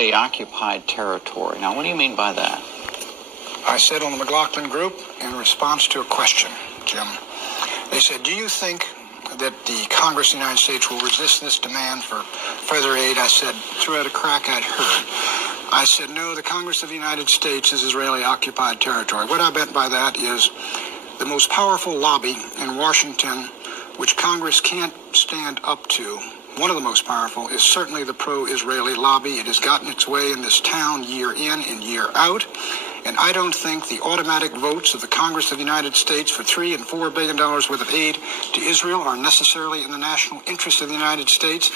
Israeli occupied territory. Now, what do you mean by that? I said on the McLaughlin Group in response to a question, Jim, they said, do you think that the Congress of the United States will resist this demand for further aid? I said, throughout a crack I'd heard, I said, no, the Congress of the United States is Israeli occupied territory. What I meant by that is the most powerful lobby in Washington, which Congress can't stand up to, one of the most powerful, is certainly the pro-Israeli lobby. It has gotten its way in this town year in and year out. And I don't think the automatic votes of the Congress of the United States for $3 and $4 billion worth of aid to Israel are necessarily in the national interest of the United States.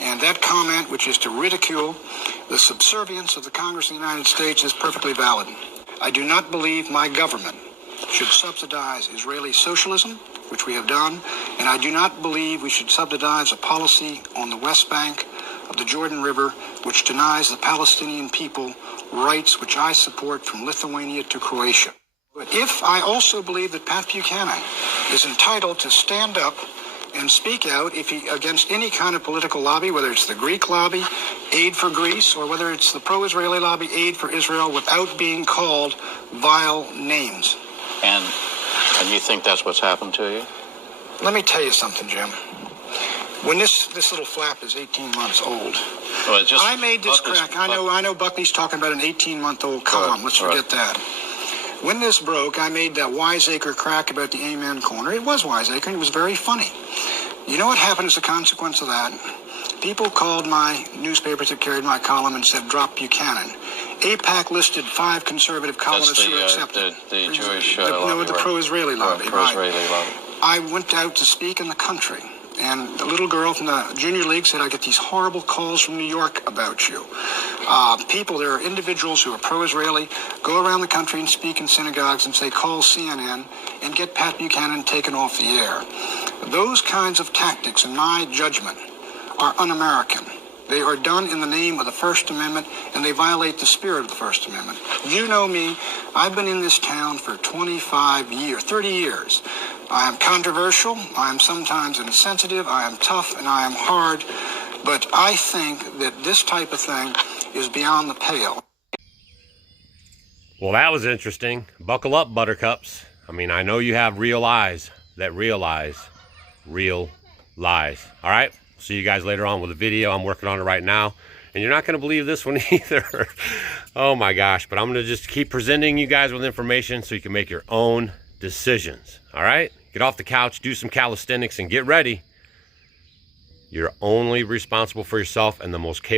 And that comment, which is to ridicule the subservience of the Congress of the United States, is perfectly valid. I do not believe my government should subsidize Israeli socialism, which we have done, and I do not believe we should subsidize a policy on the West Bank of the Jordan River which denies the Palestinian people rights which I support from Lithuania to Croatia. But if I also believe that Pat Buchanan is entitled to stand up and speak out against any kind of political lobby, whether it's the Greek lobby, Aid for Greece, or whether it's the pro-Israeli lobby, Aid for Israel, without being called vile names. And you think that's what's happened to you? Let me tell you something, Jim. When this little flap is 18 months old, well, I made this crack. I know Buckley's talking about an 18-month-old column. Let's forget that. When this broke, I made that wiseacre crack about the Amen Corner. It was wiseacre, and it was very funny. You know what happened as a consequence of that? People called my newspapers that carried my column and said, drop Buchanan. AIPAC listed 5 conservative columnists who accepted. The Jewish the pro-Israeli lobby. Pro-Israeli lobby. I went out to speak in the country, and a little girl from the junior league said, I get these horrible calls from New York about you. There are individuals who are pro-Israeli, go around the country and speak in synagogues and say, call CNN and get Pat Buchanan taken off the air. Those kinds of tactics, in my judgment, are un-American. They are done in the name of the First Amendment, and they violate the spirit of the First Amendment. You know me. I've been in this town for 25 years, 30 years. I am controversial. I am sometimes insensitive. I am tough, and I am hard. But I think that this type of thing is beyond the pale. Well, that was interesting. Buckle up, buttercups. I mean, I know you have real eyes that realize real lies. All right? See you guys later on with a video. I'm working on it right now. And you're not going to believe this one either. Oh my gosh. But I'm going to just keep presenting you guys with information so you can make your own decisions. All right? Get off the couch, do some calisthenics, and get ready. You're only responsible for yourself, and the most capable